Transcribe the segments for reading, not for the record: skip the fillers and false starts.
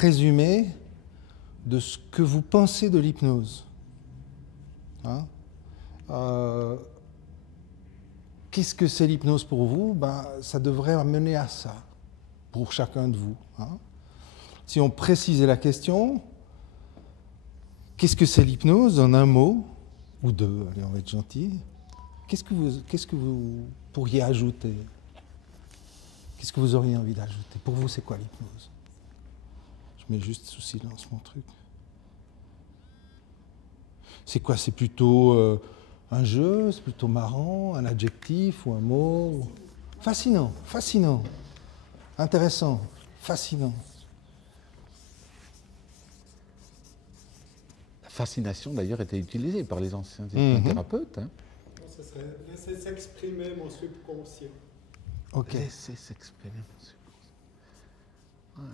présumé de ce que vous pensez de l'hypnose. Hein? Qu'est-ce que c'est l'hypnose pour vous? Ben, ça devrait amener à ça, pour chacun de vous. Hein? Si on précisait la question, qu'est-ce que c'est l'hypnose en un mot, ou deux, allez, on va être gentil. Qu'est-ce que vous pourriez ajouter? Qu'est-ce que vous auriez envie d'ajouter? Pour vous, c'est quoi l'hypnose? Je mets juste sous silence mon truc. C'est quoi? C'est plutôt un jeu? C'est plutôt marrant? Un adjectif ou un mot? Fascinant, fascinant. Intéressant, fascinant. La fascination, d'ailleurs, était utilisée par les anciens hypnothérapeutes. Hein. Ce serait laisser s'exprimer mon subconscient. Ok. Laisser s'exprimer mon subconscient. Ouais.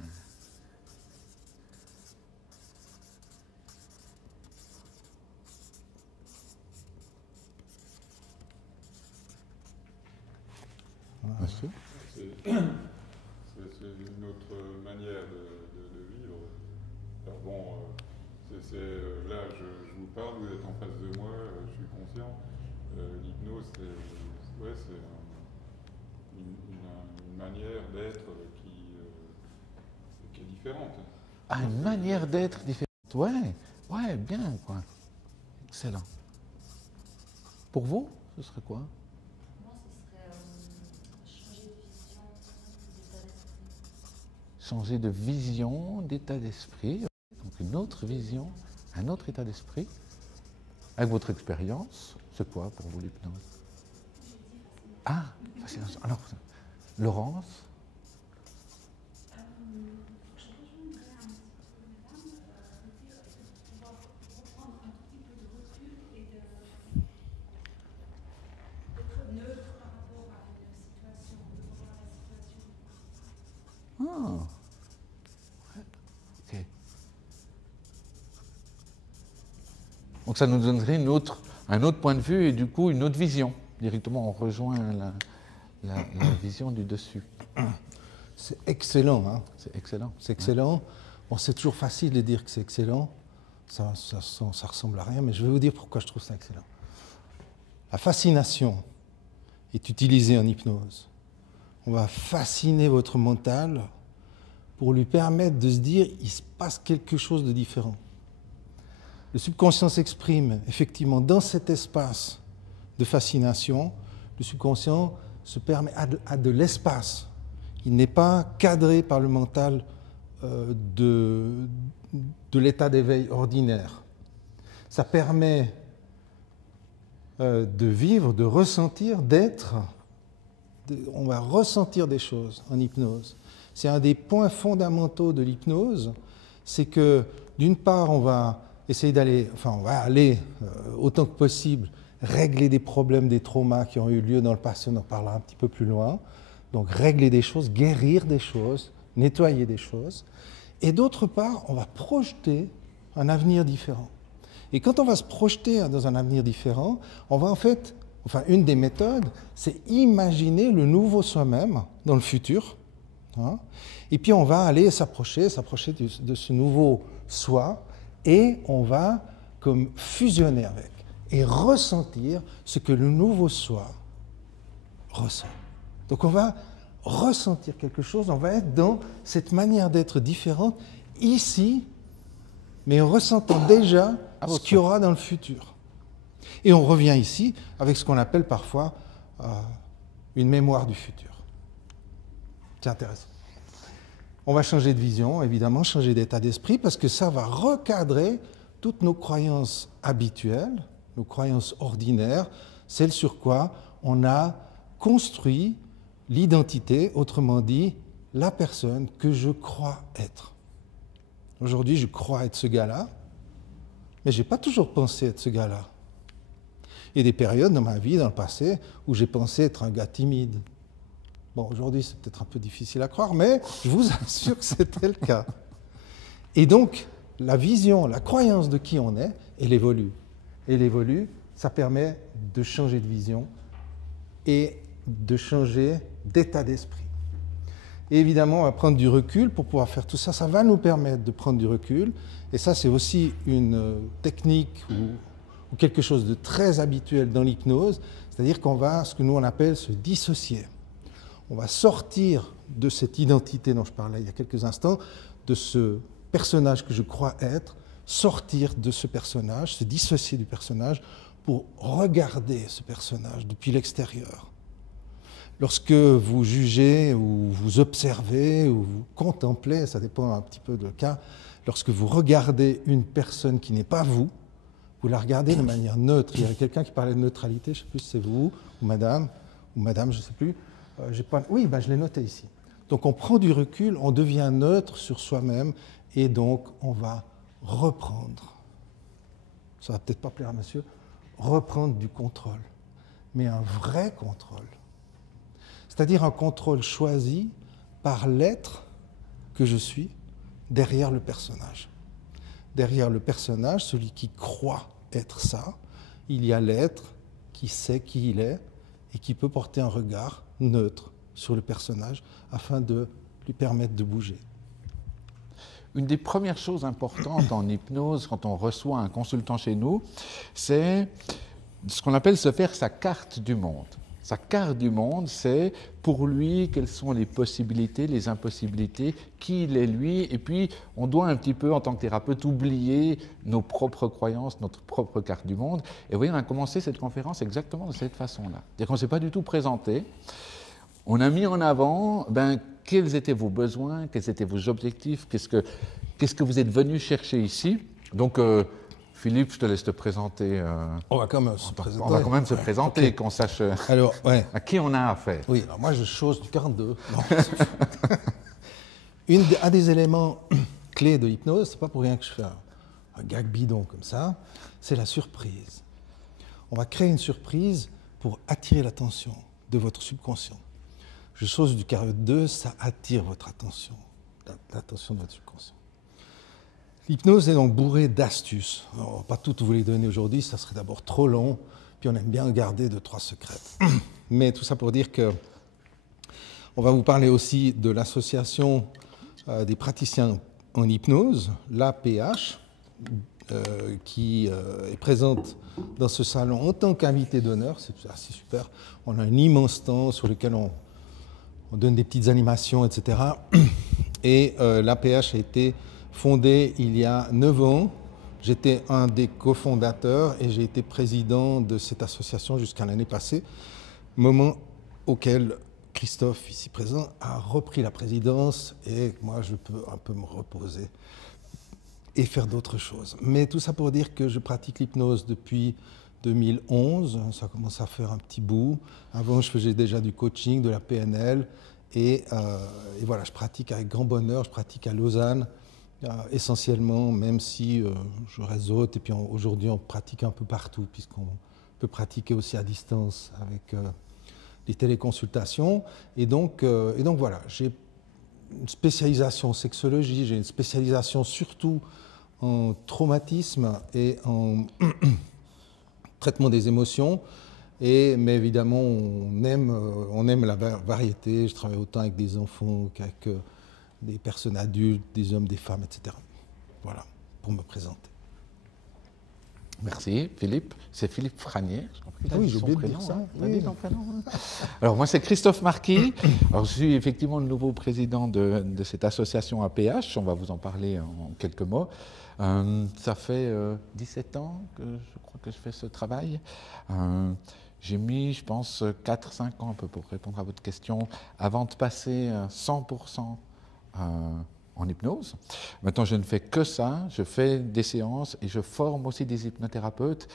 Monsieur? C'est une autre manière de vivre. Alors bon, là, je vous parle, vous êtes en face de moi, je suis conscient. L'hypnose, c'est une manière d'être qui est différente. Ah, une manière d'être différente. Ouais, bien, quoi. Excellent. Pour vous, ce serait quoi? Changer de vision, d'état d'esprit. Donc une autre vision, un autre état d'esprit. Avec votre expérience, c'est quoi pour vous l'hypnose? Ah, fascination. Alors, Laurence? Ah. Ok. Donc ça nous donnerait un autre point de vue et du coup une autre vision. Directement, on rejoint la vision du dessus. C'est excellent. Hein? C'est excellent. C'est excellent. Bon, c'est toujours facile de dire que c'est excellent. Ça ressemble à rien, mais je vais vous dire pourquoi je trouve ça excellent. La fascination est utilisée en hypnose. On va fasciner votre mental pour lui permettre de se dire il se passe quelque chose de différent. Le subconscient s'exprime effectivement dans cet espace de fascination. Le subconscient se permet à de l'espace. Il n'est pas cadré par le mental de l'état d'éveil ordinaire. Ça permet de vivre, de ressentir, d'être. On va ressentir des choses en hypnose. C'est un des points fondamentaux de l'hypnose, c'est que d'une part, on va essayer d'aller, on va aller autant que possible régler des problèmes, des traumas qui ont eu lieu dans le passé, on en parlera un petit peu plus loin. Donc régler des choses, guérir des choses, nettoyer des choses. Et d'autre part, on va projeter un avenir différent. Et quand on va se projeter dans un avenir différent, on va en fait, une des méthodes, c'est imaginer le nouveau soi-même dans le futur. Hein, et puis on va aller s'approcher de ce nouveau soi et on va comme fusionner avec et ressentir ce que le nouveau soi ressent. Donc on va ressentir quelque chose, on va être dans cette manière d'être différente ici, mais en ressentant déjà ce qu'il y aura dans le futur. Et on revient ici avec ce qu'on appelle parfois une mémoire du futur. C'est intéressant. On va changer de vision, évidemment, changer d'état d'esprit, parce que ça va recadrer toutes nos croyances habituelles, nos croyances ordinaires, celles sur quoi on a construit l'identité, autrement dit, la personne que je crois être. Aujourd'hui, je crois être ce gars-là, mais je n'ai pas toujours pensé être ce gars-là. Il y a des périodes dans ma vie, dans le passé, où j'ai pensé être un gars timide. Bon, aujourd'hui, c'est peut-être un peu difficile à croire, mais je vous assure que c'était le cas. Et donc, la vision, la croyance de qui on est, elle évolue. Elle évolue, ça permet de changer de vision et de changer d'état d'esprit. Et évidemment, on va prendre du recul pour pouvoir faire tout ça. Ça va nous permettre de prendre du recul. Et ça, c'est aussi une technique ou quelque chose de très habituel dans l'hypnose. C'est-à-dire qu'on va, ce que nous on appelle, se dissocier. On va sortir de cette identité dont je parlais il y a quelques instants, de ce personnage que je crois être, sortir de ce personnage, se dissocier du personnage pour regarder ce personnage depuis l'extérieur. Lorsque vous jugez ou vous observez ou vous contemplez, ça dépend un petit peu du cas, lorsque vous regardez une personne qui n'est pas vous, vous la regardez de manière neutre. Il y a quelqu'un qui parlait de neutralité, je ne sais plus si c'est vous ou madame, je ne sais plus. Oui, je l'ai noté ici. Donc on prend du recul, on devient neutre sur soi-même et donc on va reprendre. Ça ne va peut-être pas plaire à monsieur, reprendre du contrôle, mais un vrai contrôle. C'est-à-dire un contrôle choisi par l'être que je suis derrière le personnage. Derrière le personnage, celui qui croit être ça, il y a l'être qui sait qui il est et qui peut porter un regard neutre sur le personnage afin de lui permettre de bouger. Une des premières choses importantes en hypnose, quand on reçoit un consultant chez nous, c'est ce qu'on appelle se faire sa carte du monde. Sa carte du monde, c'est pour lui quelles sont les possibilités, les impossibilités, qui il est lui, et puis on doit un petit peu, en tant que thérapeute, oublier nos propres croyances, notre propre carte du monde. Et vous voyez, on a commencé cette conférence exactement de cette façon-là. C'est-à-dire qu'on ne s'est pas du tout présenté, on a mis en avant quels étaient vos besoins, quels étaient vos objectifs, qu'est-ce que vous êtes venu chercher ici. Donc, Philippe, je te laisse te présenter. On va quand même se présenter. On va quand même se présenter, okay. Qu'on sache alors, à qui on a affaire. Oui, alors moi je chose du 42. Un des éléments clés de l'hypnose, c'est pas pour rien que je fais un gag bidon comme ça, c'est la surprise. On va créer une surprise pour attirer l'attention de votre subconscient. Je chose du 42, ça attire votre attention, l'attention de votre subconscient. L'hypnose est donc bourrée d'astuces. Alors, pas toutes vous les donner aujourd'hui, ça serait d'abord trop long, puis on aime bien garder 2-3 secrets. Mais tout ça pour dire que on va vous parler aussi de l'association des praticiens en hypnose, l'APH, qui est présente dans ce salon en tant qu'invité d'honneur. C'est assez super. On a un immense stand sur lequel on donne des petites animations, etc. Et l'APH a été fondée il y a 9 ans. J'étais un des cofondateurs et j'ai été président de cette association jusqu'à l'année passée, moment auquel Christophe, ici présent, a repris la présidence et moi je peux un peu me reposer et faire d'autres choses. Mais tout ça pour dire que je pratique l'hypnose depuis 2011, ça commence à faire un petit bout. Avant, je faisais déjà du coaching, de la PNL, et voilà, je pratique avec grand bonheur, je pratique à Lausanne, essentiellement, même si je réseaute, et puis aujourd'hui, on pratique un peu partout, puisqu'on peut pratiquer aussi à distance avec les téléconsultations. Et donc voilà, j'ai une spécialisation en sexologie, j'ai une spécialisation surtout en traumatisme et en traitement des émotions, mais évidemment on aime la variété. Je travaille autant avec des enfants qu'avec des personnes adultes, des hommes, des femmes, etc. Voilà, pour me présenter. Merci Philippe, c'est Philippe Franier. Oui, j'ai oublié de dire ça. Hein. Oui. Alors moi c'est Christophe Marquis. Alors je suis effectivement le nouveau président de cette association APH, on va vous en parler en quelques mots. Ça fait 17 ans que je crois que je fais ce travail. J'ai mis, je pense, 4-5 ans un peu pour répondre à votre question, avant de passer 100% en hypnose. Maintenant, je ne fais que ça, je fais des séances et je forme aussi des hypnothérapeutes.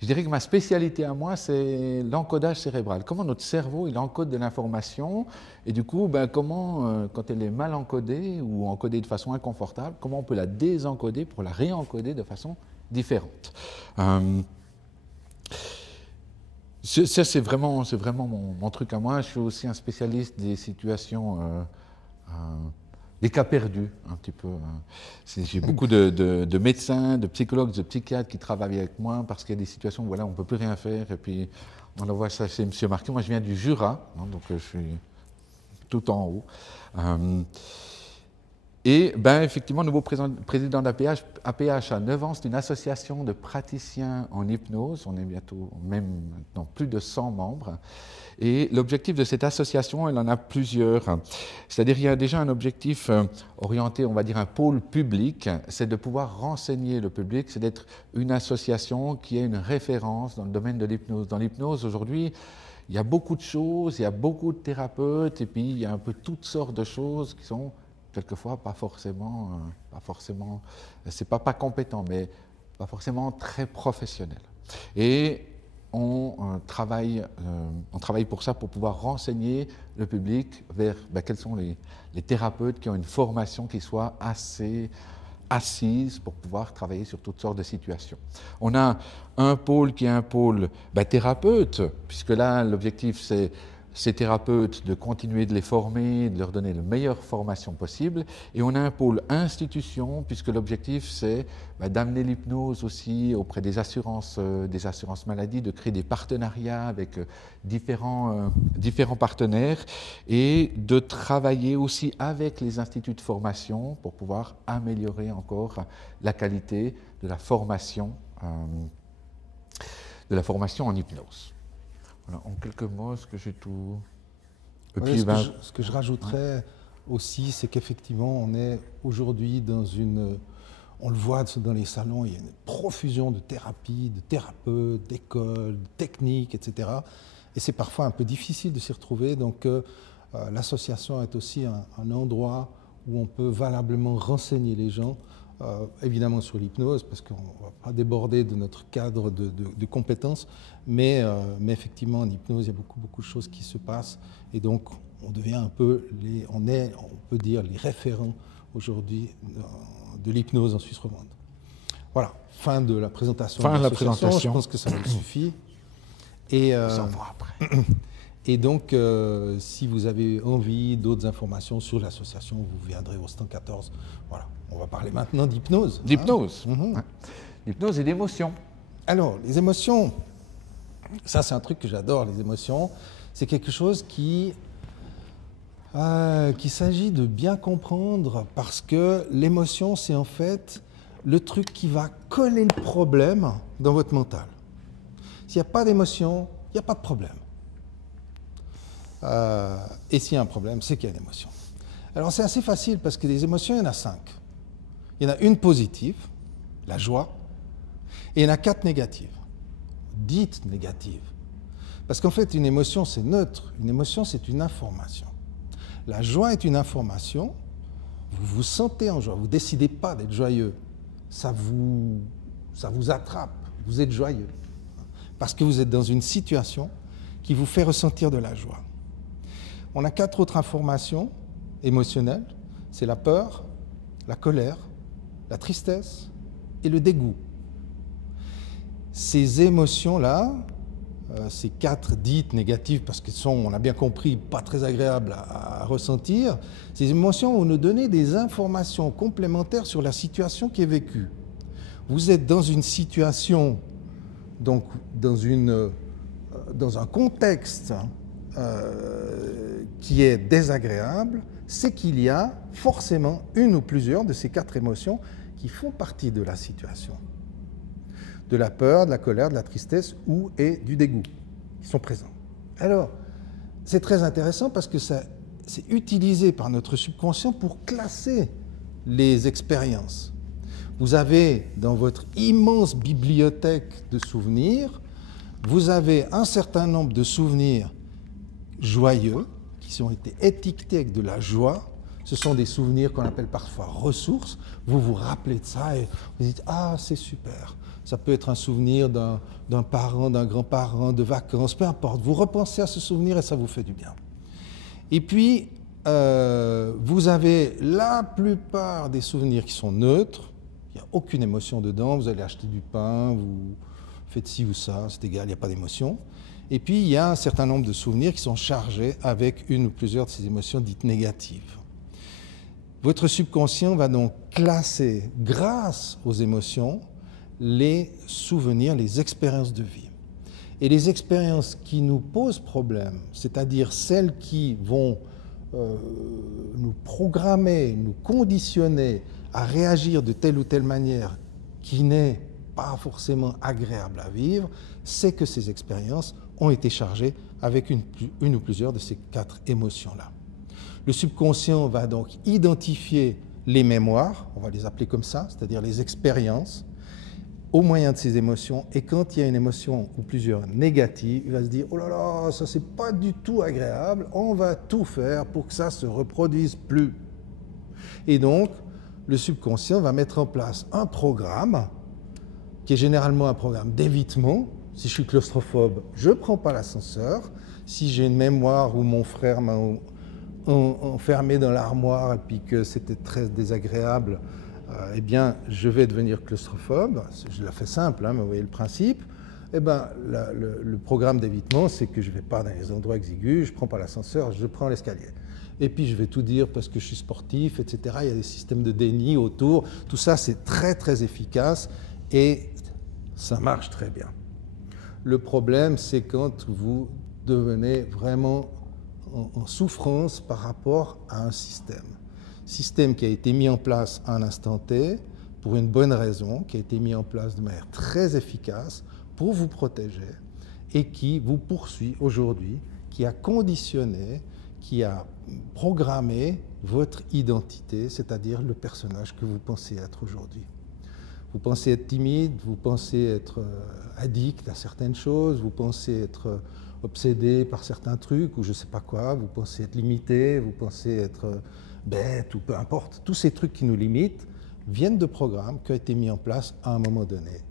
Je dirais que ma spécialité à moi, c'est l'encodage cérébral. Comment notre cerveau, il encode de l'information et du coup, comment, quand elle est mal encodée ou encodée de façon inconfortable, comment on peut la désencoder pour la réencoder de façon différente. Ça, c'est vraiment mon truc à moi. Je suis aussi un spécialiste des situations, des cas perdus, un petit peu. J'ai beaucoup de médecins, de psychologues, de psychiatres qui travaillent avec moi parce qu'il y a des situations où voilà, on ne peut plus rien faire. Et puis, on voit ça chez M. Marquis. Moi, je viens du Jura, hein, donc je suis tout en haut. Et ben, effectivement, nouveau président d'APH, APH a 9 ans, c'est une association de praticiens en hypnose, on est bientôt même maintenant plus de 100 membres. Et l'objectif de cette association, elle en a plusieurs. C'est-à-dire qu'il y a déjà un objectif orienté, on va dire un pôle public, c'est de pouvoir renseigner le public, c'est d'être une association qui est une référence dans le domaine de l'hypnose. Dans l'hypnose, aujourd'hui, il y a beaucoup de choses, il y a beaucoup de thérapeutes, et puis il y a un peu toutes sortes de choses qui sont quelquefois pas forcément c'est pas compétent, mais pas forcément très professionnel. Et on travaille pour ça, pour pouvoir renseigner le public vers quels sont les thérapeutes qui ont une formation qui soit assez assise pour pouvoir travailler sur toutes sortes de situations. On a un pôle qui est un pôle thérapeute, puisque là l'objectif c'est ces thérapeutes de continuer de les former, de leur donner la meilleure formation possible. Et on a un pôle institution, puisque l'objectif c'est d'amener l'hypnose aussi auprès des assurances maladie, de créer des partenariats avec différents partenaires et de travailler aussi avec les instituts de formation pour pouvoir améliorer encore la qualité de la formation en hypnose. Voilà, en quelques mots, est-ce que j'ai tout... Oui, ce que je rajouterais aussi, c'est qu'effectivement, on est aujourd'hui dans une... On le voit dans les salons, il y a une profusion de thérapies, de thérapeutes, d'écoles, de techniques, etc. Et c'est parfois un peu difficile de s'y retrouver. Donc, l'association est aussi un endroit où on peut valablement renseigner les gens, évidemment sur l'hypnose, parce qu'on ne va pas déborder de notre cadre de compétences, mais effectivement, en hypnose, il y a beaucoup de choses qui se passent. Et donc, on devient un peu, on peut dire, les référents aujourd'hui de l'hypnose en Suisse romande. Voilà, fin de la présentation. Fin de la présentation. Je pense que ça vous suffit. Et, on s'en va après. Et donc, si vous avez envie d'autres informations sur l'association, vous viendrez au stand 14. Voilà, on va parler maintenant d'hypnose. D'hypnose. D'hypnose et d'émotions. Alors, les émotions, ça c'est un truc que j'adore, les émotions. C'est quelque chose qu'il s'agit de bien comprendre, parce que l'émotion, c'est en fait le truc qui va coller le problème dans votre mental. S'il n'y a pas d'émotion, il n'y a pas de problème. Et s'il y a un problème, c'est qu'il y a une émotion. Alors c'est assez facile, parce que les émotions, il y en a 5. Il y en a une positive, la joie, et il y en a 4 négatives, dites négatives. Parce qu'en fait, une émotion, c'est neutre. Une émotion, c'est une information. La joie est une information. Vous vous sentez en joie. Vous ne décidez pas d'être joyeux. Ça vous attrape. Vous êtes joyeux. Parce que vous êtes dans une situation qui vous fait ressentir de la joie. On a 4 autres informations émotionnelles. C'est la peur, la colère, la tristesse et le dégoût. Ces émotions-là, ces 4 dites négatives, parce qu'elles sont, on a bien compris, pas très agréables à ressentir, ces émotions vont nous donner des informations complémentaires sur la situation qui est vécue. Vous êtes dans une situation, donc dans un contexte qui est désagréable, c'est qu'il y a forcément une ou plusieurs de ces 4 émotions qui font partie de la situation. De la peur, de la colère, de la tristesse et du dégoût, qui sont présents. Alors, c'est très intéressant parce que c'est utilisé par notre subconscient pour classer les expériences. Vous avez dans votre immense bibliothèque de souvenirs, vous avez un certain nombre de souvenirs joyeux qui ont été étiquetés avec de la joie. Ce sont des souvenirs qu'on appelle parfois ressources. Vous vous rappelez de ça et vous dites « Ah, c'est super ». Ça peut être un souvenir d'un parent, d'un grand-parent, de vacances, peu importe. Vous repensez à ce souvenir et ça vous fait du bien. Et puis, vous avez la plupart des souvenirs qui sont neutres. Il n'y a aucune émotion dedans. Vous allez acheter du pain, vous faites ci ou ça, c'est égal, il n'y a pas d'émotion. Et puis, il y a un certain nombre de souvenirs qui sont chargés avec une ou plusieurs de ces émotions dites négatives. Votre subconscient va donc classer, grâce aux émotions, les souvenirs, les expériences de vie. Et les expériences qui nous posent problème, c'est-à-dire celles qui vont nous programmer, nous conditionner à réagir de telle ou telle manière qui n'est pas forcément agréable à vivre, c'est que ces expériences ont été chargées avec une ou plusieurs de ces 4 émotions-là. Le subconscient va donc identifier les mémoires, on va les appeler comme ça, c'est-à-dire les expériences, au moyen de ces émotions, et quand il y a une émotion ou plusieurs négatives, il va se dire « Oh là là, ça c'est pas du tout agréable, on va tout faire pour que ça se reproduise plus. » Et donc, le subconscient va mettre en place un programme, qui est généralement un programme d'évitement. Si je suis claustrophobe, je ne prends pas l'ascenseur. Si j'ai une mémoire où mon frère m'a enfermé dans l'armoire et puis que c'était très désagréable, eh bien, je vais devenir claustrophobe. Je la fais simple, hein, mais vous voyez le principe. Eh bien, le programme d'évitement, c'est que je ne vais pas dans les endroits exigus, je ne prends pas l'ascenseur, je prends l'escalier. Et puis, je vais tout dire parce que je suis sportif, etc. Il y a des systèmes de déni autour. Tout ça, c'est très, très efficace et ça marche très bien. Le problème, c'est quand vous devenez vraiment en souffrance par rapport à un système qui a été mis en place à un instant T pour une bonne raison, qui a été mis en place de manière très efficace pour vous protéger et qui vous poursuit aujourd'hui, qui a conditionné, qui a programmé votre identité, c'est-à-dire le personnage que vous pensez être aujourd'hui. Vous pensez être timide, vous pensez être addict à certaines choses, vous pensez être obsédé par certains trucs ou je ne sais pas quoi, vous pensez être limité, vous pensez être bête ou peu importe. Tous ces trucs qui nous limitent viennent de programmes qui ont été mis en place à un moment donné.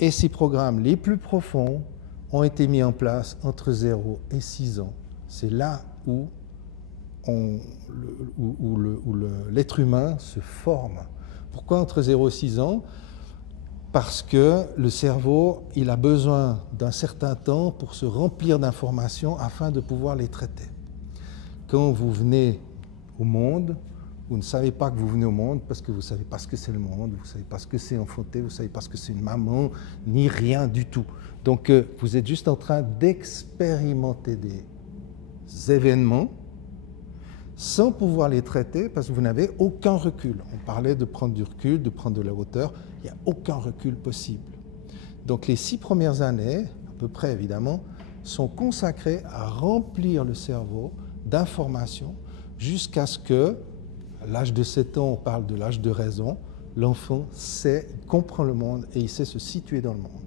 Et ces programmes les plus profonds ont été mis en place entre 0 et 6 ans. C'est là où l'être humain se forme. Pourquoi entre 0 et 6 ans? Parce que le cerveau, il a besoin d'un certain temps pour se remplir d'informations afin de pouvoir les traiter. Quand vous venez au monde, vous ne savez pas que vous venez au monde parce que vous ne savez pas ce que c'est le monde, vous ne savez pas ce que c'est enfanter, vous ne savez pas ce que c'est une maman, ni rien du tout. Donc vous êtes juste en train d'expérimenter des événements sans pouvoir les traiter parce que vous n'avez aucun recul. On parlait de prendre du recul, de prendre de la hauteur, il n'y a aucun recul possible. Donc les 6 premières années, à peu près évidemment, sont consacrées à remplir le cerveau d'informations jusqu'à ce que, à l'âge de 7 ans, on parle de l'âge de raison, l'enfant sait, il comprend le monde et il sait se situer dans le monde.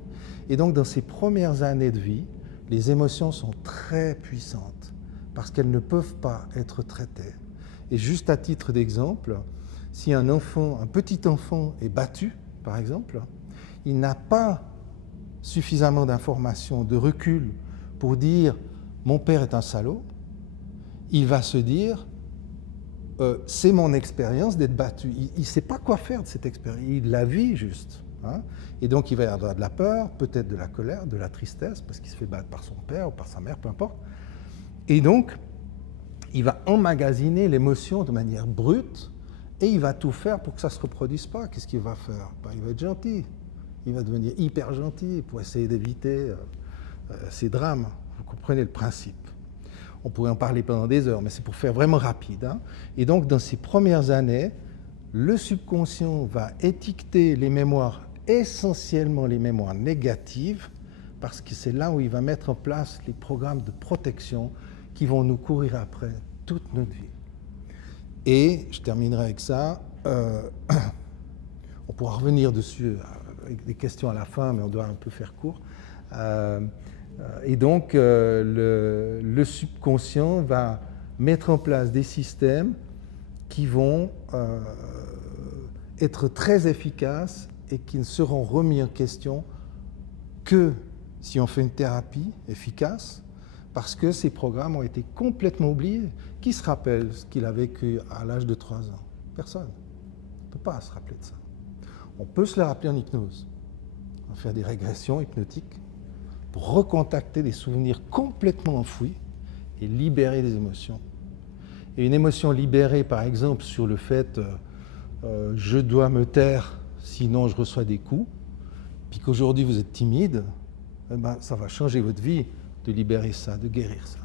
Et donc dans ces premières années de vie, les émotions sont très puissantes parce qu'elles ne peuvent pas être traitées. Et juste à titre d'exemple, si un petit enfant est battu, par exemple, il n'a pas suffisamment d'informations, de recul pour dire « mon père est un salaud », il va se dire « c'est mon expérience d'être battu ». Il ne sait pas quoi faire de cette expérience, il la vit juste. Hein. Et donc il va y avoir de la peur, peut-être de la colère, de la tristesse, parce qu'il se fait battre par son père ou par sa mère, peu importe. Et donc, il va emmagasiner l'émotion de manière brute et il va tout faire pour que ça ne se reproduise pas. Qu'est-ce qu'il va faire? Il va être gentil. Il va devenir hyper gentil pour essayer d'éviter ces drames. Vous comprenez le principe. On pourrait en parler pendant des heures, mais c'est pour faire vraiment rapide. Hein. Et donc, dans ces premières années, le subconscient va étiqueter les mémoires, essentiellement les mémoires négatives, parce que c'est là où il va mettre en place les programmes de protection qui vont nous courir après toute notre vie. Et je terminerai avec ça. On pourra revenir dessus avec des questions à la fin, mais on doit un peu faire court. Et donc, le subconscient va mettre en place des systèmes qui vont être très efficaces et qui ne seront remis en question que si on fait une thérapie efficace, parce que ces programmes ont été complètement oubliés. Qui se rappelle ce qu'il a vécu à l'âge de 3 ans? Personne. On ne peut pas se rappeler de ça. On peut se le rappeler en hypnose. On va faire des régressions hypnotiques pour recontacter des souvenirs complètement enfouis et libérer des émotions. Et une émotion libérée, par exemple, sur le fait je dois me taire, sinon je reçois des coups, puis qu'aujourd'hui vous êtes timide, eh ben, ça va changer votre vie de libérer ça, de guérir ça.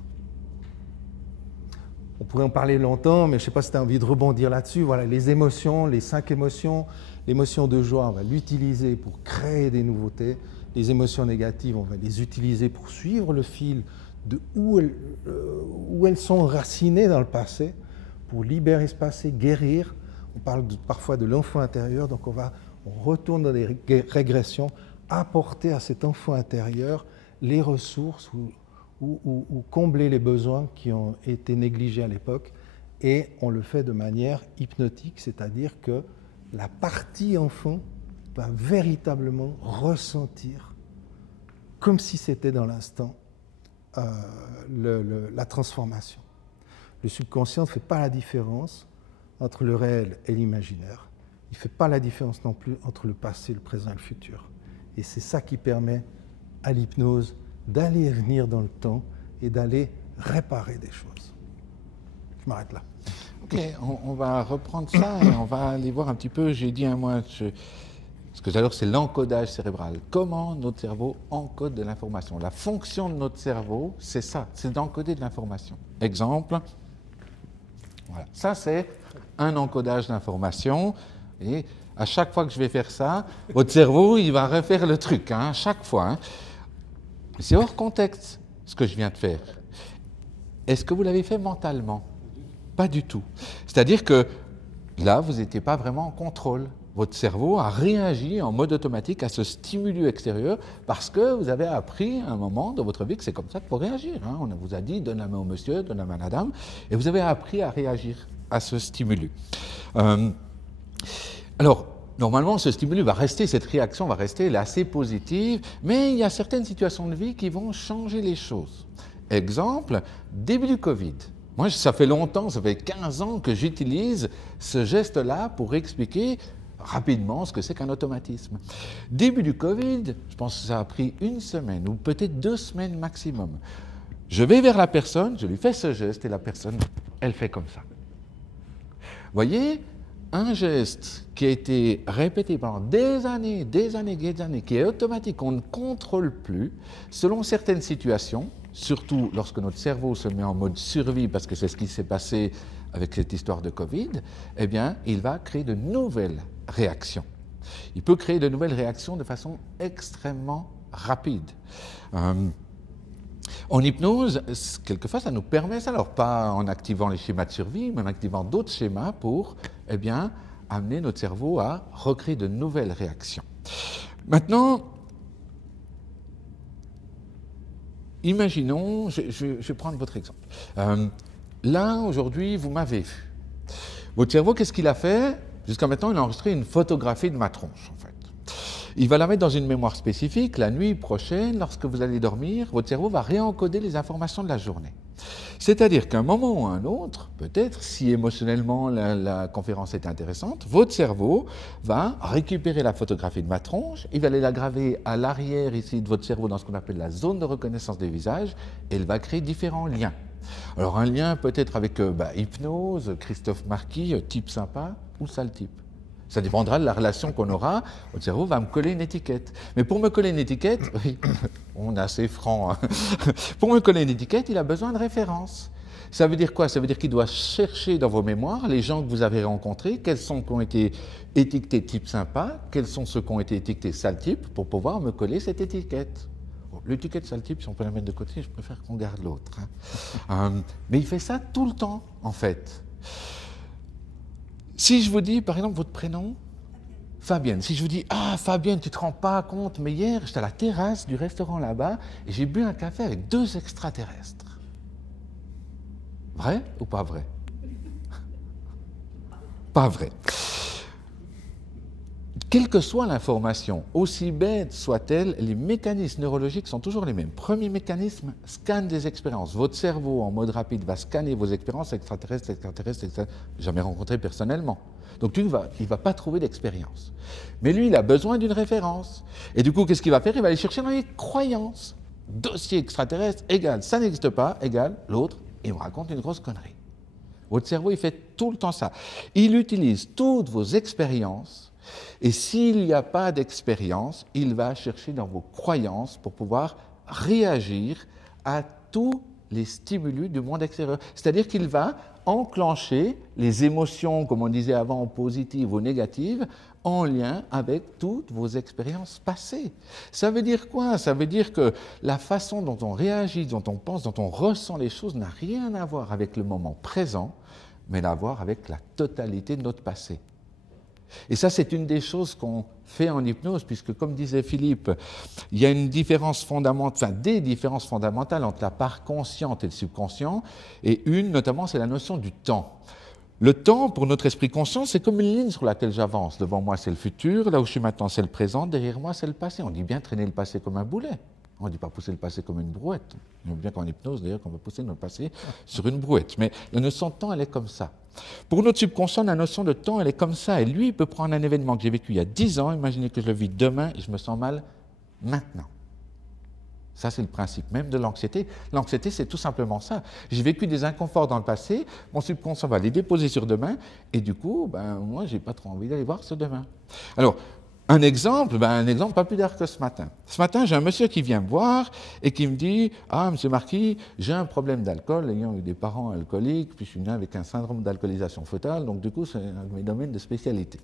On pourrait en parler longtemps, mais je ne sais pas si tu as envie de rebondir là-dessus. Voilà, les émotions, les 5 émotions. L'émotion de joie, on va l'utiliser pour créer des nouveautés. Les émotions négatives, on va les utiliser pour suivre le fil de où elles sont enracinées dans le passé, pour libérer ce passé, guérir. On parle parfois de l'enfant intérieur, donc on retourne dans des régressions, apporter à cet enfant intérieur les ressources ou combler les besoins qui ont été négligés à l'époque. Et on le fait de manière hypnotique, c'est-à-dire que la partie enfant va véritablement ressentir, comme si c'était dans l'instant, la transformation. Le subconscient ne fait pas la différence entre le réel et l'imaginaire. Il ne fait pas la différence non plus entre le passé, le présent et le futur. Et c'est ça qui permet à l'hypnose d'aller et venir dans le temps et d'aller réparer des choses. Je m'arrête là. Ok, on va reprendre ça et on va aller voir un petit peu, j'ai dit un mot, ce que j'adore, c'est l'encodage cérébral. Comment notre cerveau encode de l'information. La fonction de notre cerveau, c'est ça, c'est d'encoder de l'information. Exemple, voilà. Ça c'est un encodage d'information et à chaque fois que je vais faire ça, votre cerveau, il va refaire le truc, à chaque fois. C'est hors contexte, ce que je viens de faire. Est-ce que vous l'avez fait mentalement? Pas du tout. C'est-à-dire que là, vous n'étiez pas vraiment en contrôle. Votre cerveau a réagi en mode automatique à ce stimulus extérieur parce que vous avez appris à un moment dans votre vie que c'est comme ça qu'il faut réagir. On vous a dit, donne la main au monsieur, donne la main à la dame, et vous avez appris à réagir à ce stimulus. Alors, normalement, ce stimulus va rester, cette réaction va rester, elle est assez positive, mais il y a certaines situations de vie qui vont changer les choses. Exemple, début du Covid. Moi, ça fait longtemps, ça fait 15 ans que j'utilise ce geste-là pour expliquer rapidement ce que c'est qu'un automatisme. Début du Covid, je pense que ça a pris 1 semaine ou peut-être 2 semaines maximum. Je vais vers la personne, je lui fais ce geste et la personne, elle fait comme ça. Vous voyez, un geste qui a été répété pendant des années, qui est automatique, qu'on ne contrôle plus, selon certaines situations, surtout lorsque notre cerveau se met en mode survie, parce que c'est ce qui s'est passé avec cette histoire de Covid, eh bien, il va créer de nouvelles réactions. Il peut créer de nouvelles réactions de façon extrêmement rapide. En hypnose, quelquefois, ça nous permet ça, alors pas en activant les schémas de survie, mais en activant d'autres schémas pour, eh bien, amener notre cerveau à recréer de nouvelles réactions. Maintenant, imaginons, je vais prendre votre exemple. Là, aujourd'hui, vous m'avez vu. Votre cerveau, qu'est-ce qu'il a fait? Jusqu'à maintenant, il a enregistré une photographie de ma tronche, en fait. Il va la mettre dans une mémoire spécifique. La nuit prochaine, lorsque vous allez dormir, votre cerveau va réencoder les informations de la journée. C'est-à-dire qu'à un moment ou à un autre, peut-être, si émotionnellement la conférence est intéressante, votre cerveau va récupérer la photographie de ma tronche, il va aller la graver à l'arrière ici de votre cerveau dans ce qu'on appelle la zone de reconnaissance des visages, et il va créer différents liens. Alors un lien peut-être avec hypnose, Christophe Marquis, type sympa ou sale type. Ça dépendra de la relation qu'on aura. Votre cerveau va me coller une étiquette. Mais pour me coller une étiquette, oui, on est assez franc, pour me coller une étiquette, il a besoin de références. Ça veut dire quoi? Ça veut dire qu'il doit chercher dans vos mémoires les gens que vous avez rencontrés, quels sont qui ont été étiquetés type sympa, quels sont ceux qui ont été étiquetés sale type, pour pouvoir me coller cette étiquette. L'étiquette sale type, si on peut la mettre de côté, je préfère qu'on garde l'autre. Mais il fait ça tout le temps, en fait. Si je vous dis, par exemple, votre prénom, Fabienne. Si je vous dis, ah Fabienne, tu ne te rends pas compte, mais hier, j'étais à la terrasse du restaurant là-bas et j'ai bu un café avec 2 extraterrestres. Vrai ou pas vrai? Pas vrai. Quelle que soit l'information, aussi bête soit-elle, les mécanismes neurologiques sont toujours les mêmes. Premier mécanisme, scan des expériences. Votre cerveau, en mode rapide, va scanner vos expériences extraterrestres, jamais rencontrées personnellement. Donc il ne va pas trouver d'expérience. Mais lui, il a besoin d'une référence. Et du coup, qu'est-ce qu'il va faire? Il va aller chercher dans les croyances. Dossier extraterrestre égale, ça n'existe pas, égale l'autre, et il me raconte une grosse connerie. Votre cerveau, il fait tout le temps ça. Il utilise toutes vos expériences. Et s'il n'y a pas d'expérience, il va chercher dans vos croyances pour pouvoir réagir à tous les stimulus du monde extérieur. C'est-à-dire qu'il va enclencher les émotions, comme on disait avant, positives ou négatives, en lien avec toutes vos expériences passées. Ça veut dire quoi? Ça veut dire que la façon dont on réagit, dont on pense, dont on ressent les choses n'a rien à voir avec le moment présent, mais à voir avec la totalité de notre passé. Et ça, c'est une des choses qu'on fait en hypnose, puisque, comme disait Philippe, il y a une différence fondamentale, enfin, des différences fondamentales entre la part consciente et le subconscient, et une, notamment, c'est la notion du temps. Le temps, pour notre esprit conscient, c'est comme une ligne sur laquelle j'avance. Devant moi, c'est le futur, là où je suis maintenant, c'est le présent, derrière moi, c'est le passé. On dit bien traîner le passé comme un boulet. On ne dit pas pousser le passé comme une brouette. On dit bien qu'en hypnose, d'ailleurs, qu'on va pousser notre passé sur une brouette. Mais la notion de temps, elle est comme ça. Pour notre subconscient, la notion de temps, elle est comme ça. Et lui, il peut prendre un événement que j'ai vécu il y a 10 ans, imaginez que je le vis demain et je me sens mal maintenant. Ça, c'est le principe même de l'anxiété. L'anxiété, c'est tout simplement ça. J'ai vécu des inconforts dans le passé, mon subconscient va les déposer sur demain, et du coup, moi, je n'ai pas trop envie d'aller voir ce demain. Alors, un exemple pas plus tard que ce matin. Ce matin, j'ai un monsieur qui vient me voir et qui me dit « Ah, monsieur Marquis, j'ai un problème d'alcool, ayant eu des parents alcooliques, puis je suis né avec un syndrome d'alcoolisation fœtale, donc du coup, c'est un de mes domaines de spécialité.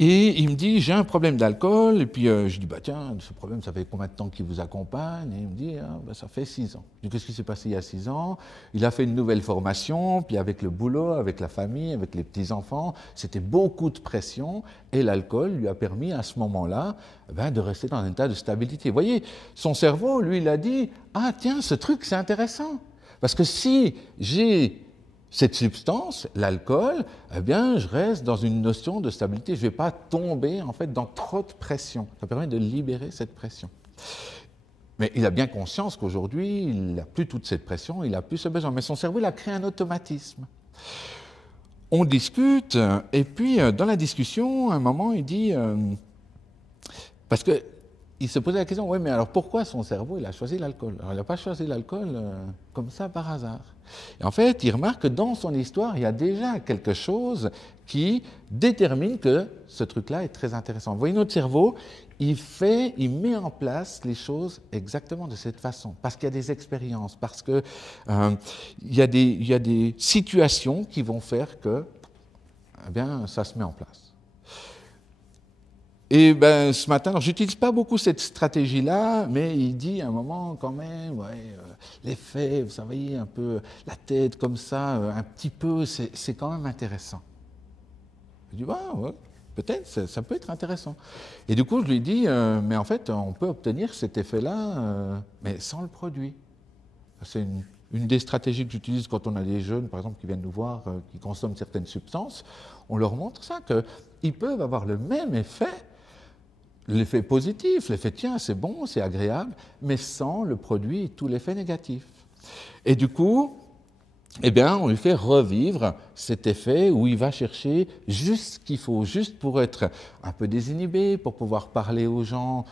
Et il me dit, j'ai un problème d'alcool, et puis je dis, bah tiens, ce problème, ça fait combien de temps qu'il vous accompagne? Et il me dit, ça fait 6 ans. Je dis, qu'est-ce qui s'est passé il y a 6 ans? Il a fait une nouvelle formation, puis avec le boulot, avec la famille, avec les petits-enfants, c'était beaucoup de pression, et l'alcool lui a permis à ce moment-là de rester dans un état de stabilité. Vous voyez, son cerveau, lui, il a dit, ah tiens, ce truc, c'est intéressant. Parce que si j'ai cette substance, l'alcool, eh bien, je reste dans une notion de stabilité. Je ne vais pas tomber, en fait, dans trop de pression. Ça permet de libérer cette pression. Mais il a bien conscience qu'aujourd'hui, il n'a plus toute cette pression, il n'a plus ce besoin. Mais son cerveau, il a créé un automatisme. On discute, et puis, dans la discussion, à un moment, il dit... parce que il se posait la question, oui, mais alors pourquoi son cerveau, il a choisi l'alcool? Alors, il n'a pas choisi l'alcool comme ça par hasard. Et en fait, il remarque que dans son histoire, il y a déjà quelque chose qui détermine que ce truc-là est très intéressant. Vous voyez, notre cerveau, il met en place les choses exactement de cette façon, parce qu'il y a des expériences, parce qu'il y a des situations qui vont faire que, eh bien, ça se met en place. Et ce matin, je n'utilise pas beaucoup cette stratégie-là, mais il dit à un moment quand même, l'effet, vous savez, un peu la tête comme ça, un petit peu, c'est quand même intéressant. Je dis, ouais, peut-être, ça peut être intéressant. Et du coup, je lui dis, mais en fait, on peut obtenir cet effet-là, mais sans le produit. C'est une des stratégies que j'utilise quand on a des jeunes, par exemple, qui viennent nous voir, qui consomment certaines substances. On leur montre ça, qu'ils peuvent avoir le même effet, l'effet positif, l'effet tiens, c'est bon, c'est agréable, mais sans le produit et tout l'effet négatif. Et du coup, eh bien, on lui fait revivre cet effet où il va chercher juste ce qu'il faut, juste pour être un peu désinhibé, pour pouvoir parler aux gens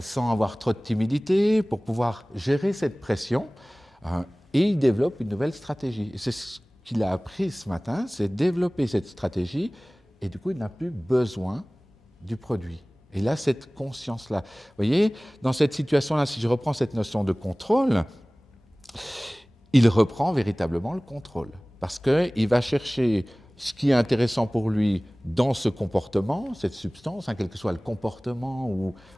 sans avoir trop de timidité, pour pouvoir gérer cette pression, et il développe une nouvelle stratégie. Et c'est ce qu'il a appris ce matin, c'est développer cette stratégie, et du coup, il n'a plus besoin du produit. Et là, cette conscience-là. Vous voyez, dans cette situation-là, si je reprends cette notion de contrôle, il reprend véritablement le contrôle. Parce qu'il va chercher ce qui est intéressant pour lui dans ce comportement, cette substance, quel que soit le comportement,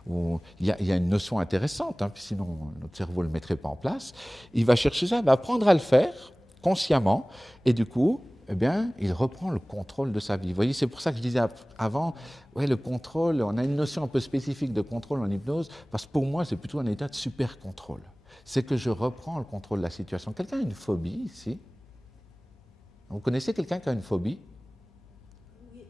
où il y a une notion intéressante, puis sinon notre cerveau ne le mettrait pas en place. Il va chercher ça, il va apprendre à le faire consciemment, et du coup, eh bien, il reprend le contrôle de sa vie. Vous voyez, c'est pour ça que je disais avant, ouais, le contrôle, on a une notion un peu spécifique de contrôle en hypnose, parce que pour moi, c'est plutôt un état de super contrôle. C'est que je reprends le contrôle de la situation. Quelqu'un a une phobie ici? Vous connaissez quelqu'un qui a une phobie? Oui,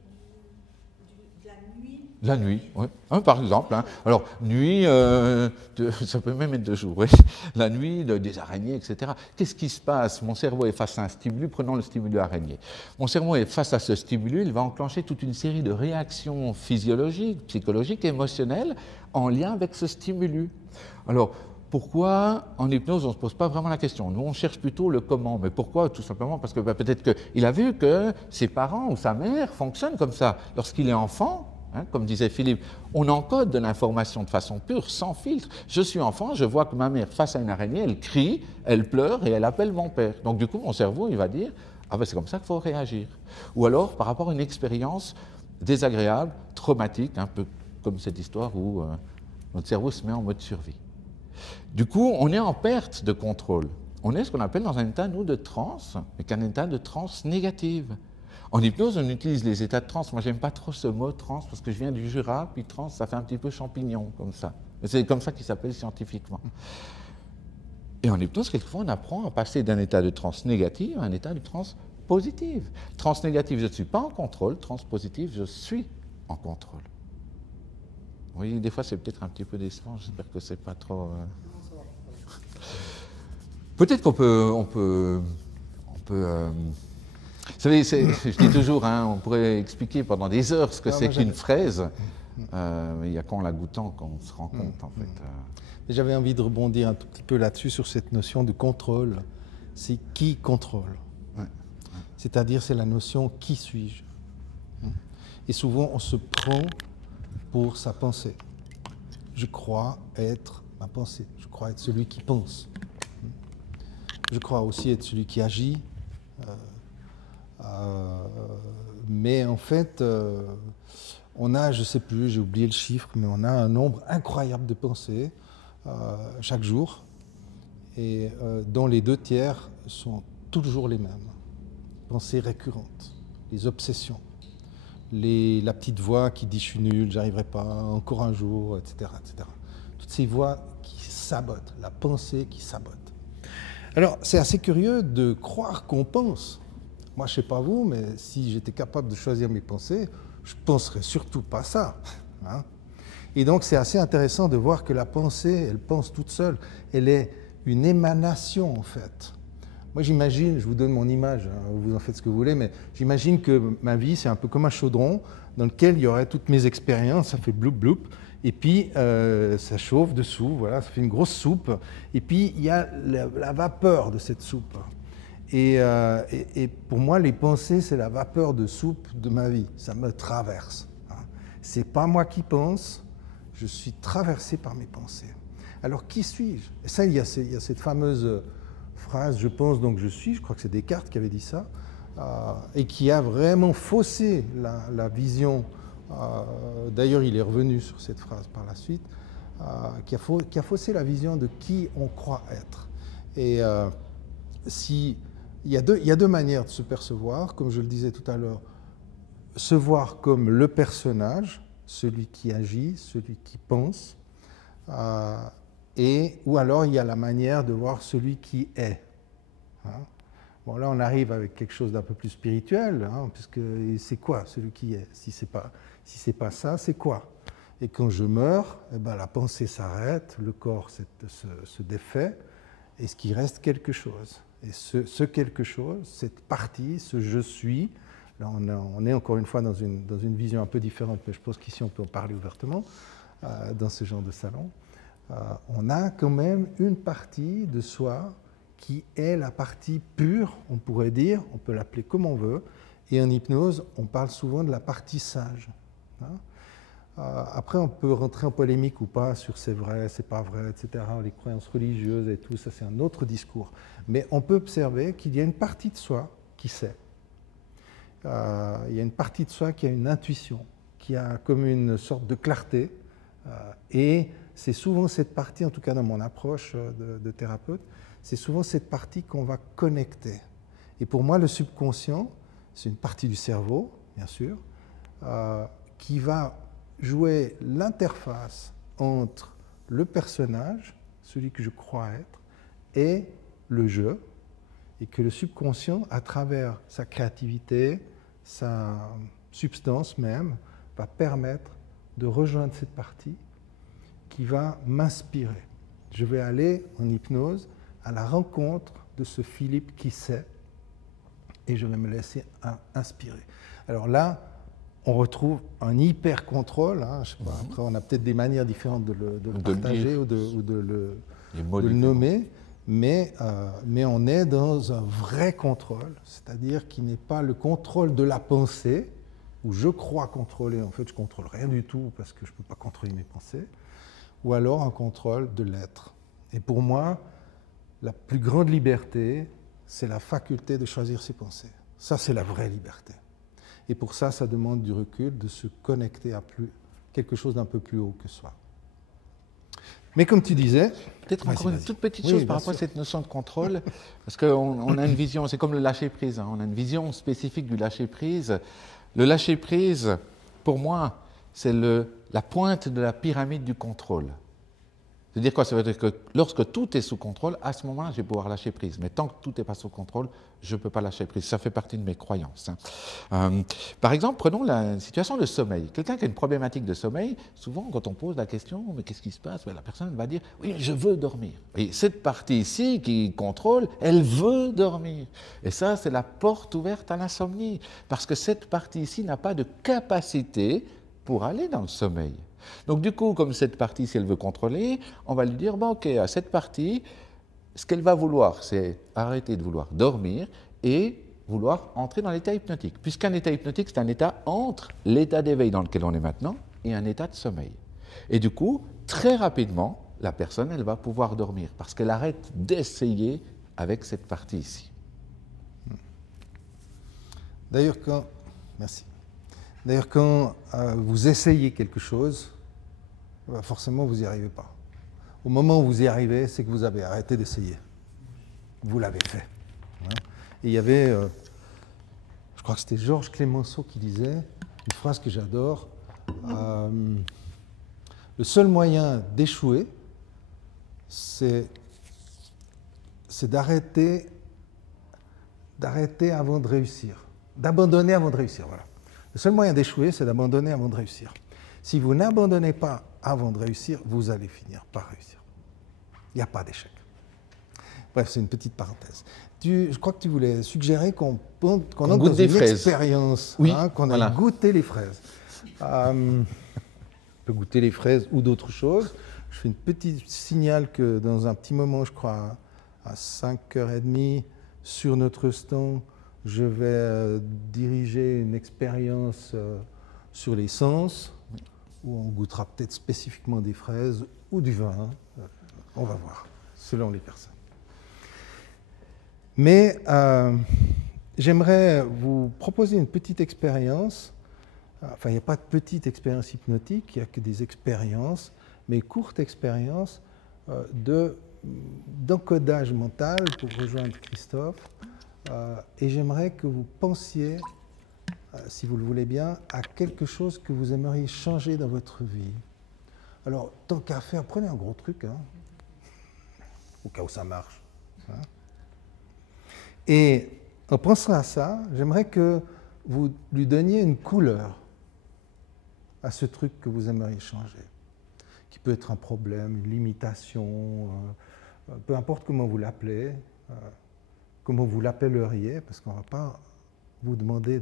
de la nuit. La nuit, oui. Par exemple. Alors, nuit, ça peut même être de jour, oui. La nuit, des araignées, etc. Qu'est-ce qui se passe? Mon cerveau est face à un stimulus, prenons le stimulus araignée. Mon cerveau est face à ce stimulus, il va enclencher toute une série de réactions physiologiques, psychologiques, émotionnelles, en lien avec ce stimulus. Alors, pourquoi en hypnose, on ne se pose pas vraiment la question? Nous, on cherche plutôt le comment. Mais pourquoi? Tout simplement parce que peut-être qu'il a vu que ses parents ou sa mère fonctionnent comme ça. Lorsqu'il est enfant, Hein, comme disait Philippe, on encode de l'information de façon pure, sans filtre. Je suis enfant, je vois que ma mère, face à une araignée, elle crie, elle pleure et elle appelle mon père. Donc du coup, mon cerveau, il va dire « Ah ben c'est comme ça qu'il faut réagir ». Ou alors, par rapport à une expérience désagréable, traumatique, un peu comme cette histoire où notre cerveau se met en mode survie. Du coup, on est en perte de contrôle. On est ce qu'on appelle dans un état, nous, de transe, mais qu'un état de transe négative. En hypnose, on utilise les états de transe. Moi, j'aime pas trop ce mot transe parce que je viens du Jura, puis transe, ça fait un petit peu champignon, comme ça. C'est comme ça qu'il s'appelle scientifiquement. Et en hypnose, quelquefois, on apprend à passer d'un état de transe négative à un état de transe positive. Transe négative, je ne suis pas en contrôle. Transe positive, je suis en contrôle. Vous voyez, des fois, c'est peut-être un petit peu décevant. J'espère que c'est pas trop... Peut-être qu'on peut vous savez, je dis toujours, hein, on pourrait expliquer pendant des heures ce que c'est qu'une fraise. Il n'y a qu'en la goûtant qu'on se rend compte, en fait. J'avais envie de rebondir un tout petit peu là-dessus, sur cette notion de contrôle. C'est qui contrôle. Ouais. C'est-à-dire, c'est la notion qui suis-je. Et souvent, on se prend pour sa pensée. Je crois être ma pensée. Je crois être celui qui pense. Je crois aussi être celui qui agit. Mais en fait, on a, je ne sais plus, j'ai oublié le chiffre, mais on a un nombre incroyable de pensées chaque jour, et dont les 2/3 sont toujours les mêmes. Pensées récurrentes, les obsessions, la petite voix qui dit « je suis nul, j'arriverai pas, encore un jour », etc., etc. Toutes ces voix qui sabotent, la pensée qui sabote. Alors, c'est assez curieux de croire qu'on pense. Moi, je ne sais pas vous, mais si j'étais capable de choisir mes pensées, je ne penserais surtout pas ça. Hein. Et donc, c'est assez intéressant de voir que la pensée, elle pense toute seule. Elle est une émanation, en fait. Moi, j'imagine, je vous donne mon image, hein, vous en faites ce que vous voulez, mais j'imagine que ma vie, c'est un peu comme un chaudron dans lequel il y aurait toutes mes expériences, ça fait bloup bloup, et puis ça chauffe dessous, voilà, ça fait une grosse soupe, et puis il y a la vapeur de cette soupe. Et pour moi, les pensées, c'est la vapeur de soupe de ma vie. Ça me traverse. Hein. C'est pas moi qui pense, je suis traversé par mes pensées. Alors, qui suis-je? Et ça, il y a cette fameuse phrase « je pense donc je suis », je crois que c'est Descartes qui avait dit ça, et qui a vraiment faussé la vision. D'ailleurs, il est revenu sur cette phrase par la suite, qui a faussé la vision de qui on croit être. Et il y a deux manières de se percevoir, comme je le disais tout à l'heure, se voir comme le personnage, celui qui agit, celui qui pense, ou alors il y a la manière de voir celui qui est. Hein. Bon, là on arrive avec quelque chose d'un peu plus spirituel, hein, puisque c'est quoi celui qui est? Si c'est pas ça, c'est quoi? Et quand je meurs, eh ben, la pensée s'arrête, le corps se défait, et ce qui reste quelque chose. Et ce quelque chose, cette partie, ce je suis, là on est encore une fois dans une vision un peu différente, mais je pense qu'ici on peut en parler ouvertement, dans ce genre de salon. On a quand même une partie de soi qui est la partie pure, on pourrait dire, on peut l'appeler comme on veut, et en hypnose, on parle souvent de la partie sage. Hein. Après, on peut rentrer en polémique ou pas sur c'est vrai, c'est pas vrai, etc. Les croyances religieuses et tout, ça c'est un autre discours. Mais on peut observer qu'il y a une partie de soi qui sait. Il y a une partie de soi qui a une intuition, qui a comme une sorte de clarté. Et c'est souvent cette partie, en tout cas dans mon approche de thérapeute, c'est souvent cette partie qu'on va connecter. Et pour moi, le subconscient, c'est une partie du cerveau, bien sûr, qui va jouer l'interface entre le personnage, celui que je crois être, et le je, et que le subconscient, à travers sa créativité, sa substance même, va permettre de rejoindre cette partie qui va m'inspirer. Je vais aller en hypnose à la rencontre de ce Philippe qui sait, et je vais me laisser inspirer. Alors là, on retrouve un hyper-contrôle, hein, je sais pas, après on a peut-être des manières différentes de le partager ou de le nommer, mais on est dans un vrai contrôle, c'est-à-dire qui n'est pas le contrôle de la pensée, où je crois contrôler, en fait je ne contrôle rien du tout parce que je ne peux pas contrôler mes pensées, ou alors un contrôle de l'être. Et pour moi, la plus grande liberté, c'est la faculté de choisir ses pensées. Ça, c'est la vraie liberté. Et pour ça, ça demande du recul, de se connecter à quelque chose d'un peu plus haut que soi. Mais comme tu disais... Peut-être encore une toute petite Oui, chose par rapport sûr. à cette notion de contrôle, parce qu'on a une vision, c'est comme le lâcher-prise, hein, on a une vision spécifique du lâcher-prise. Le lâcher-prise, pour moi, c'est la pointe de la pyramide du contrôle. C'est-à-dire quoi? Ça veut dire que lorsque tout est sous contrôle, à ce moment-là, je vais pouvoir lâcher prise. Mais tant que tout n'est pas sous contrôle, je ne peux pas lâcher prise. Ça fait partie de mes croyances. Par exemple, prenons la situation de sommeil. Quelqu'un qui a une problématique de sommeil, souvent, quand on pose la question, mais qu'est-ce qui se passe? La personne va dire, oui, je veux dormir. Et cette partie ici qui contrôle, elle veut dormir. Et ça, c'est la porte ouverte à l'insomnie. Parce que cette partie ici n'a pas de capacité pour aller dans le sommeil. Donc du coup, comme cette partie, si elle veut contrôler, on va lui dire, bon, ok, à cette partie, ce qu'elle va vouloir, c'est arrêter de vouloir dormir et vouloir entrer dans l'état hypnotique. Puisqu'un état hypnotique, c'est un état entre l'état d'éveil dans lequel on est maintenant et un état de sommeil. Et du coup, très rapidement, la personne, elle va pouvoir dormir parce qu'elle arrête d'essayer avec cette partie ici. D'ailleurs, quand vous essayez quelque chose, forcément, vous n'y arrivez pas. Au moment où vous y arrivez, c'est que vous avez arrêté d'essayer. Vous l'avez fait. Et il y avait, je crois que c'était Georges Clemenceau qui disait une phrase que j'adore, le seul moyen d'échouer, c'est d'arrêter avant de réussir. D'abandonner avant de réussir, voilà. Le seul moyen d'échouer, c'est d'abandonner avant de réussir. Si vous n'abandonnez pas avant de réussir, vous allez finir par réussir. Il n'y a pas d'échec. Bref, c'est une petite parenthèse. Je crois que tu voulais suggérer qu'on entre dans une expérience, oui, qu'on voilà. a goûté les fraises. On peut goûter les fraises ou d'autres choses. Je fais une petite signal que dans un petit moment, je crois, à 5h30, sur notre stand, je vais diriger une expérience sur les sens, où on goûtera peut-être spécifiquement des fraises ou du vin. On va voir, selon les personnes. Mais j'aimerais vous proposer une petite expérience. Enfin, il n'y a pas de petite expérience hypnotique, il n'y a que des expériences, mais courtes expériences d'encodage mental, pour rejoindre Christophe. Et j'aimerais que vous pensiez, si vous le voulez bien, à quelque chose que vous aimeriez changer dans votre vie. Alors, tant qu'à faire, prenez un gros truc, hein, au cas où ça marche. Hein. Et en pensant à ça, j'aimerais que vous lui donniez une couleur à ce truc que vous aimeriez changer, qui peut être un problème, une limitation, peu importe comment vous l'appelez, comment vous l'appelleriez, parce qu'on ne va pas vous demander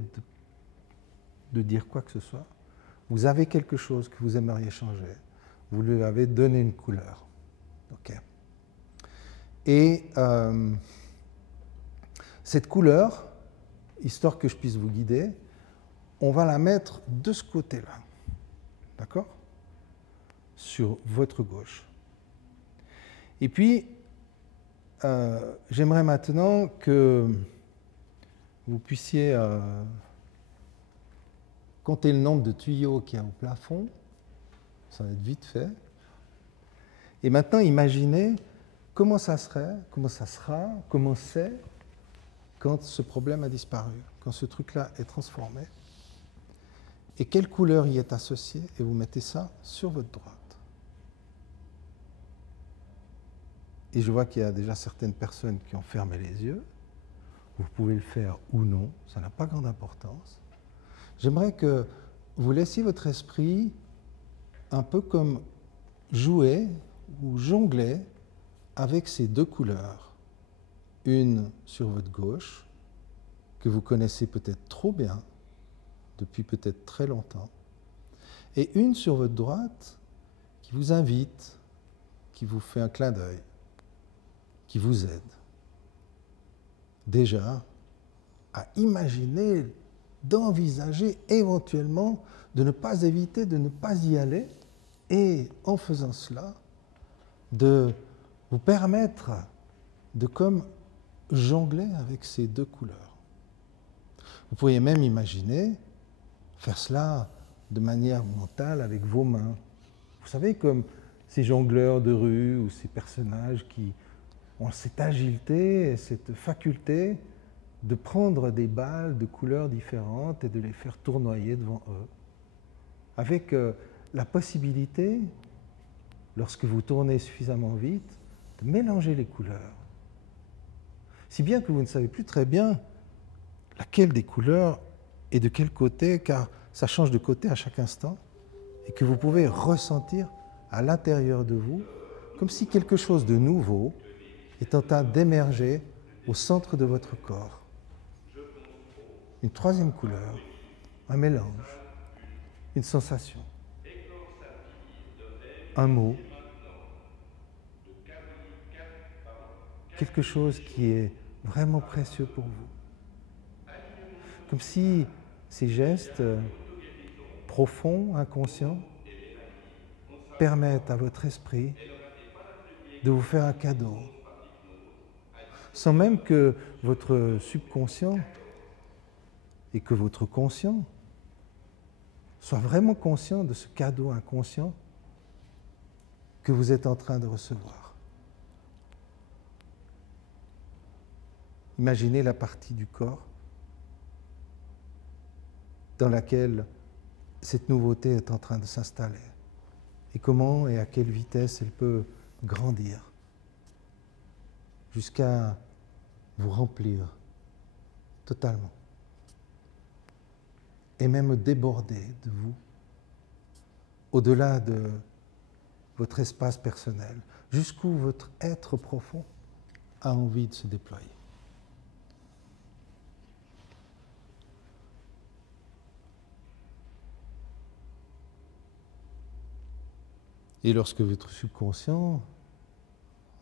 de dire quoi que ce soit. Vous avez quelque chose que vous aimeriez changer, vous lui avez donné une couleur. Okay. Et cette couleur, histoire que je puisse vous guider, on va la mettre de ce côté-là, d'accord? Sur votre gauche. Et puis, j'aimerais maintenant que vous puissiez compter le nombre de tuyaux qu'il y a au plafond. Ça va être vite fait. Et maintenant, imaginez comment ça serait, comment ça sera, comment c'est quand ce problème a disparu, quand ce truc-là est transformé. Et quelle couleur y est associée, et vous mettez ça sur votre droite. Et je vois qu'il y a déjà certaines personnes qui ont fermé les yeux. Vous pouvez le faire ou non, ça n'a pas grande importance. J'aimerais que vous laissiez votre esprit un peu comme jouer ou jongler avec ces deux couleurs. Une sur votre gauche, que vous connaissez peut-être trop bien, depuis peut-être très longtemps, et une sur votre droite qui vous invite, qui vous fait un clin d'œil, qui vous aide déjà à imaginer d'envisager éventuellement de ne pas éviter, de ne pas y aller, et en faisant cela, de vous permettre de comme jongler avec ces deux couleurs. Vous pourriez même imaginer faire cela de manière mentale avec vos mains. Vous savez, comme ces jongleurs de rue ou ces personnages qui ont cette agilité et cette faculté de prendre des balles de couleurs différentes et de les faire tournoyer devant eux, avec la possibilité, lorsque vous tournez suffisamment vite, de mélanger les couleurs. Si bien que vous ne savez plus très bien laquelle des couleurs est de quel côté, car ça change de côté à chaque instant, et que vous pouvez ressentir à l'intérieur de vous, comme si quelque chose de nouveau est en train d'émerger au centre de votre corps. Une troisième couleur, un mélange, une sensation, un mot, quelque chose qui est vraiment précieux pour vous. Comme si ces gestes profonds, inconscients, permettent à votre esprit de vous faire un cadeau, sans même que votre subconscient et que votre conscient soit vraiment conscient de ce cadeau inconscient que vous êtes en train de recevoir. Imaginez la partie du corps dans laquelle cette nouveauté est en train de s'installer et comment et à quelle vitesse elle peut grandir jusqu'à vous remplir totalement et même déborder de vous au-delà de votre espace personnel, jusqu'où votre être profond a envie de se déployer. Et lorsque votre subconscient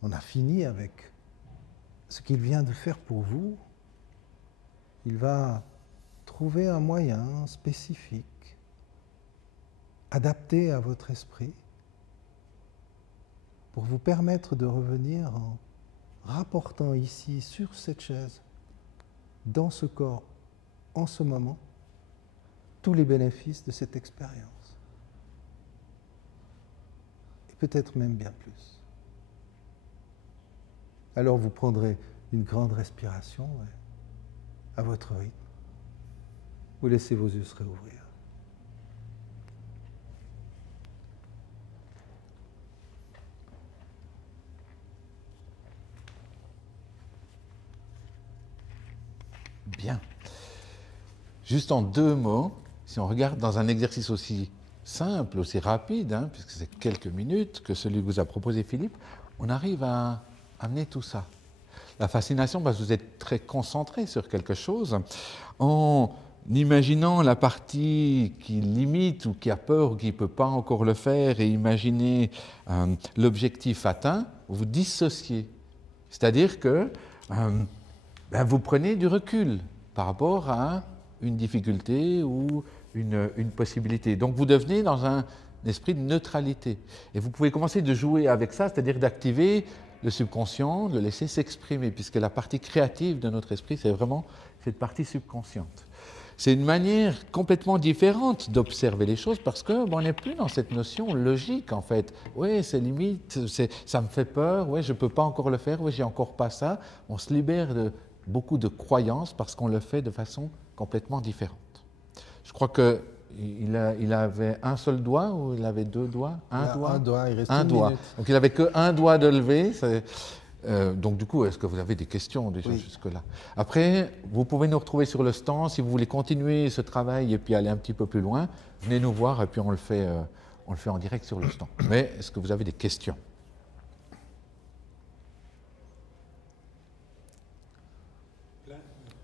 en a fini avec ce qu'il vient de faire pour vous, il va trouver un moyen spécifique, adapté à votre esprit, pour vous permettre de revenir en rapportant ici, sur cette chaise, dans ce corps, en ce moment, tous les bénéfices de cette expérience. Peut-être même bien plus. Alors vous prendrez une grande respiration à votre rythme. Vous laissez vos yeux se réouvrir. Bien. Juste en deux mots, si on regarde dans un exercice aussi simple, aussi rapide, puisque c'est quelques minutes, que celui que vous a proposé Philippe, on arrive à amener tout ça. La fascination, parce que vous êtes très concentré sur quelque chose, en imaginant la partie qui limite ou qui a peur ou qui ne peut pas encore le faire et imaginer l'objectif atteint, vous dissociez. C'est-à-dire que vous prenez du recul par rapport à une difficulté ou une possibilité. Donc vous devenez dans un esprit de neutralité. Et vous pouvez commencer de jouer avec ça, c'est-à-dire d'activer le subconscient, de le laisser s'exprimer, puisque la partie créative de notre esprit, c'est vraiment cette partie subconsciente. C'est une manière complètement différente d'observer les choses parce qu'on n'est plus dans cette notion logique en fait. Oui, c'est limite, ça me fait peur, oui, je ne peux pas encore le faire, oui, j'ai encore pas ça. On se libère de beaucoup de croyances parce qu'on le fait de façon complètement différente. Je crois qu'il avait un seul doigt ou il avait deux doigts? Un doigt, il reste un une doigt. minute. Donc il n'avait qu'un doigt de lever. Donc du coup, est-ce que vous avez des questions déjà jusque-là? Après, vous pouvez nous retrouver sur le stand. Si vous voulez continuer ce travail et puis aller un petit peu plus loin, venez nous voir et puis on le fait en direct sur le stand. Mais est-ce que vous avez des questions?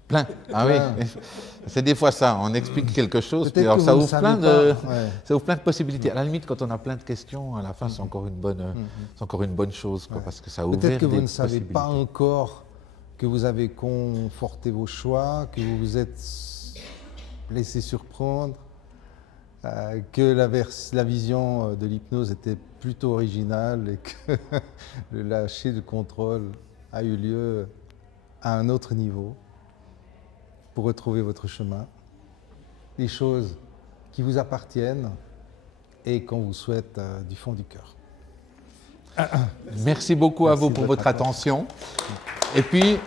Plein. Ah oui, c'est des fois ça, on explique quelque chose, puis alors ça ouvre plein de possibilités. À la limite, quand on a plein de questions, à la fin, c'est encore une bonne chose, quoi, parce que ça ouvre des possibilités. Peut-être que vous ne savez pas encore que vous avez conforté vos choix, que vous vous êtes laissé surprendre, que la vision de l'hypnose était plutôt originale et que le lâcher de contrôle a eu lieu à un autre niveau pour retrouver votre chemin, les choses qui vous appartiennent et qu'on vous souhaite du fond du cœur. Merci beaucoup à Merci vous de pour votre votre attention. Et puis,